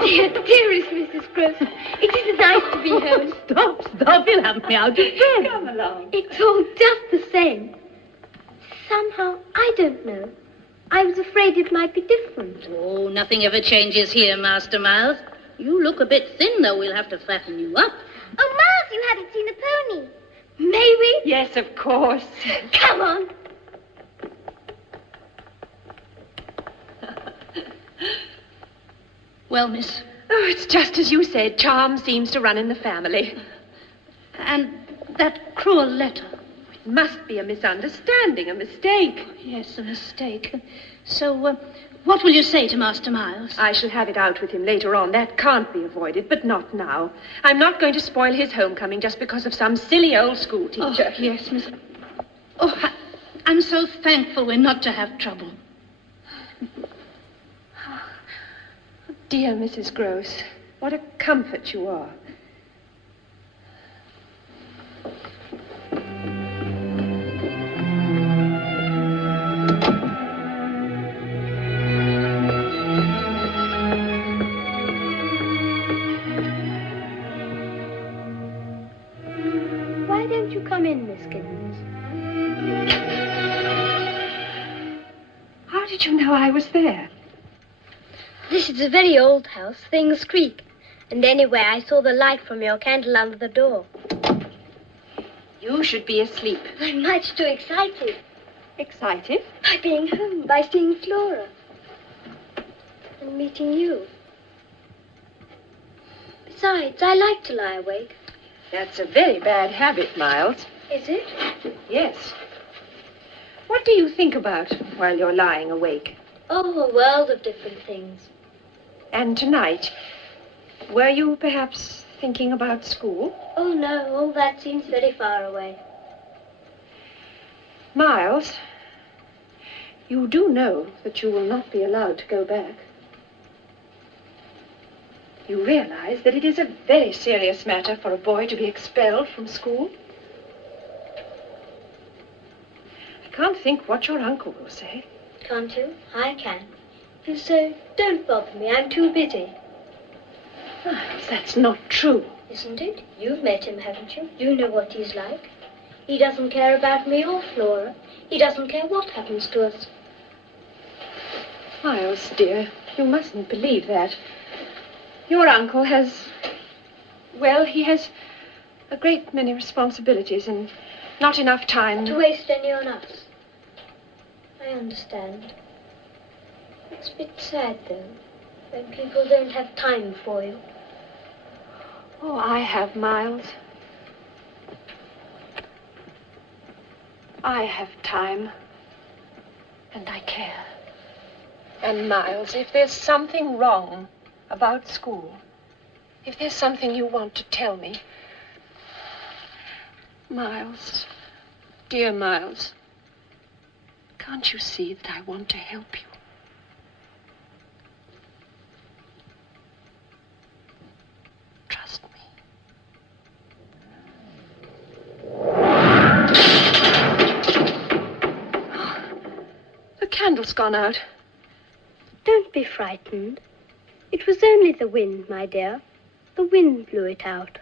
Dearest Mrs. Gross, it is nice to be home. Stop. You'll have me out of bed. Come along. It's all just the same. Somehow, I don't know. I was afraid it might be different. Oh, nothing ever changes here, Master Miles. You look a bit thin, though. We'll have to fatten you up. Oh, Miles, you haven't seen the pony. May we? Yes, of course. Come on. Well, miss. Oh, it's just as you said. Charm seems to run in the family. And that cruel letter. It must be a misunderstanding, a mistake. Yes, a mistake. So, what will you say to Master Miles? I shall have it out with him later on. That can't be avoided, but not now. I'm not going to spoil his homecoming just because of some silly old school teacher. Oh, yes, miss. Oh, I'm so thankful we're not to have trouble. Dear Mrs. Gross, what a comfort you are. Why don't you come in, Miss Giddens? How did you know I was there? This is a very old house. Things creak. And anyway, I saw the light from your candle under the door. You should be asleep. I'm much too excited. Excited? By being home, by seeing Flora. And meeting you. Besides, I like to lie awake. That's a very bad habit, Miles. Is it? Yes. What do you think about while you're lying awake? Oh, a world of different things. And tonight, were you perhaps thinking about school? Oh, no, all that seems very far away. Miles, you do know that you will not be allowed to go back. You realize that it is a very serious matter for a boy to be expelled from school? I can't think what your uncle will say. Can't you? I can. You say, don't bother me, I'm too busy. Miles, that's not true. Isn't it? You've met him, haven't you? You know what he's like. He doesn't care about me or Flora. He doesn't care what happens to us. Miles, dear, you mustn't believe that. Your uncle has... Well, he has a great many responsibilities and not enough time... To waste any on us. I understand. It's a bit sad, though, when people don't have time for you. Oh, I have, Miles. I have time. And I care. And, Miles, if there's something wrong about school, if there's something you want to tell me, Miles, dear Miles, can't you see that I want to help you? Trust me. The candle's gone out. Don't be frightened. It was only the wind, my dear. The wind blew it out.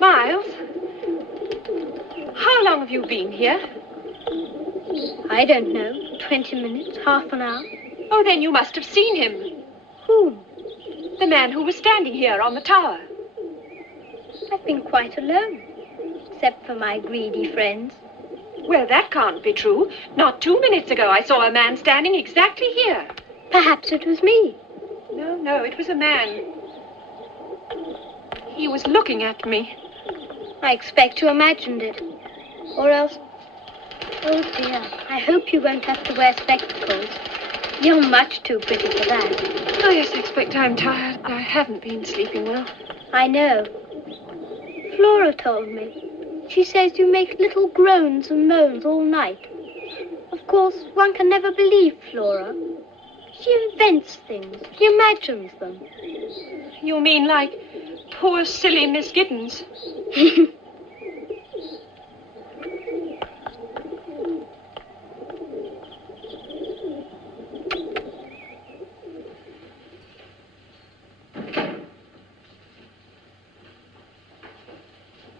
Miles? How long have you been here? I don't know. 20 minutes, half an hour. Oh, then you must have seen him. Whom? The man who was standing here on the tower. I've been quite alone. Except for my greedy friends. Well, that can't be true. Not 2 minutes ago, I saw a man standing exactly here. Perhaps it was me. No, it was a man. He was looking at me. I expect you imagined it. Or else... Oh, dear. I hope you won't have to wear spectacles. You're much too pretty for that. Oh, yes, I expect I'm tired. I haven't been sleeping well. I know. Flora told me. She says you make little groans and moans all night. Of course, one can never believe Flora. She invents things. She imagines them. You mean like poor, silly Miss Giddens?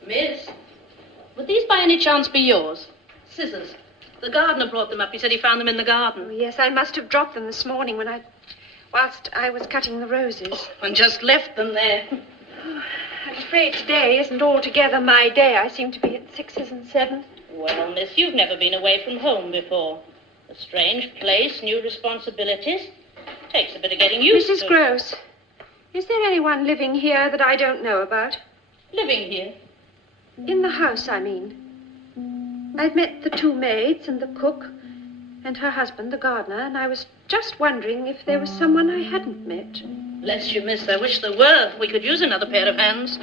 Miss, would these by any chance be yours? Scissors. The gardener brought them up. He said he found them in the garden. Oh, yes, I must have dropped them this morning whilst I was cutting the roses. Oh, and just left them there. I'm afraid today isn't altogether my day. I seem to be at 6s and 7s. Well, miss, you've never been away from home before. A strange place, new responsibilities. Takes a bit of getting used to. Mrs. Gross, is there anyone living here that I don't know about? Living here? In the house, I mean. I've met the 2 maids and the cook and her husband, the gardener, and I was just wondering if there was someone I hadn't met. Bless you, miss. I wish there were. We could use another pair of hands.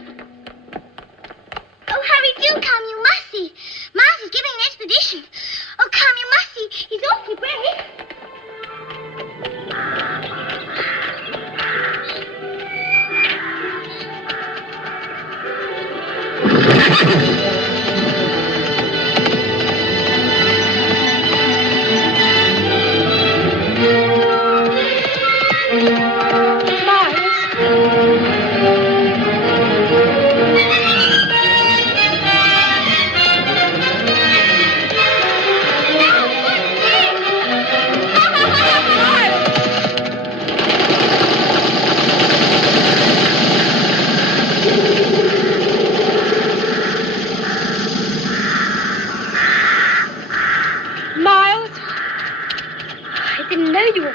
Oh, hurry, do come, you must see. Miles is giving an expedition. Oh, come, you must see. He's awfully brave.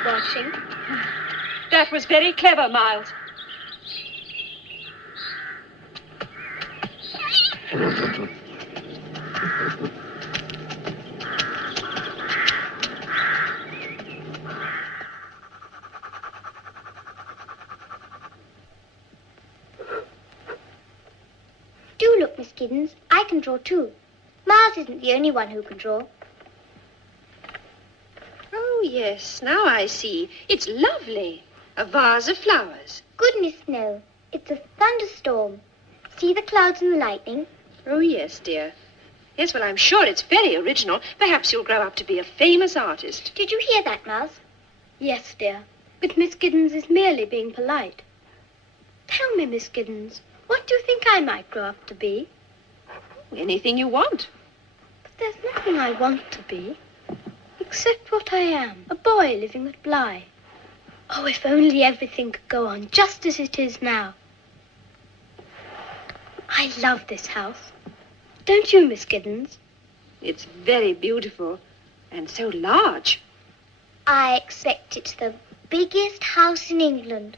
Watching. That was very clever, Miles. Do look, Miss Giddens. I can draw too. Miles isn't the only one who can draw. Oh, yes, now I see. It's lovely. A vase of flowers. Goodness, no. It's a thunderstorm. See the clouds and the lightning? Oh, yes, dear. Yes, well, I'm sure it's very original. Perhaps you'll grow up to be a famous artist. Did you hear that, Miles? Yes, dear. But Miss Giddens is merely being polite. Tell me, Miss Giddens, what do you think I might grow up to be? Anything you want. But there's nothing I want to be. Except what I am, a boy living at Bly. Oh, if only everything could go on just as it is now. I love this house. Don't you, Miss Giddens? It's very beautiful and so large. I expect it's the biggest house in England.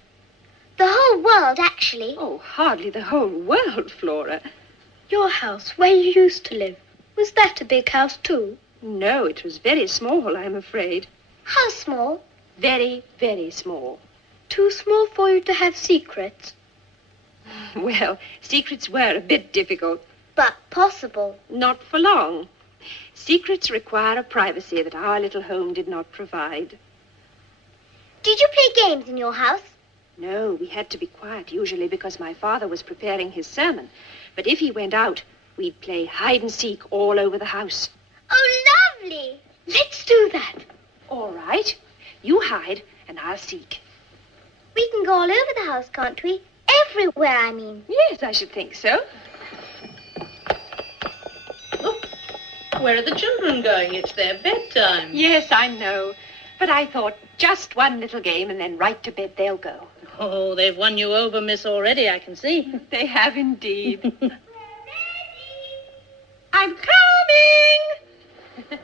The whole world, actually. Oh, hardly the whole world, Flora. Your house, where you used to live, was that a big house too? No, it was very small, I'm afraid. How small? Very, very small. Too small for you to have secrets? Well, secrets were a bit difficult. But possible. Not for long. Secrets require a privacy that our little home did not provide. Did you play games in your house? No, we had to be quiet usually because my father was preparing his sermon. But if he went out, we'd play hide and seek all over the house. Oh, lovely. Let's do that. All right. You hide and I'll seek. We can go all over the house, can't we? Everywhere, I mean. Yes, I should think so. Look, where are the children going? It's their bedtime. Yes, I know. But I thought just one little game and then right to bed they'll go. Oh, they've won you over, miss, already, I can see. They have indeed. Daddy! I'm coming!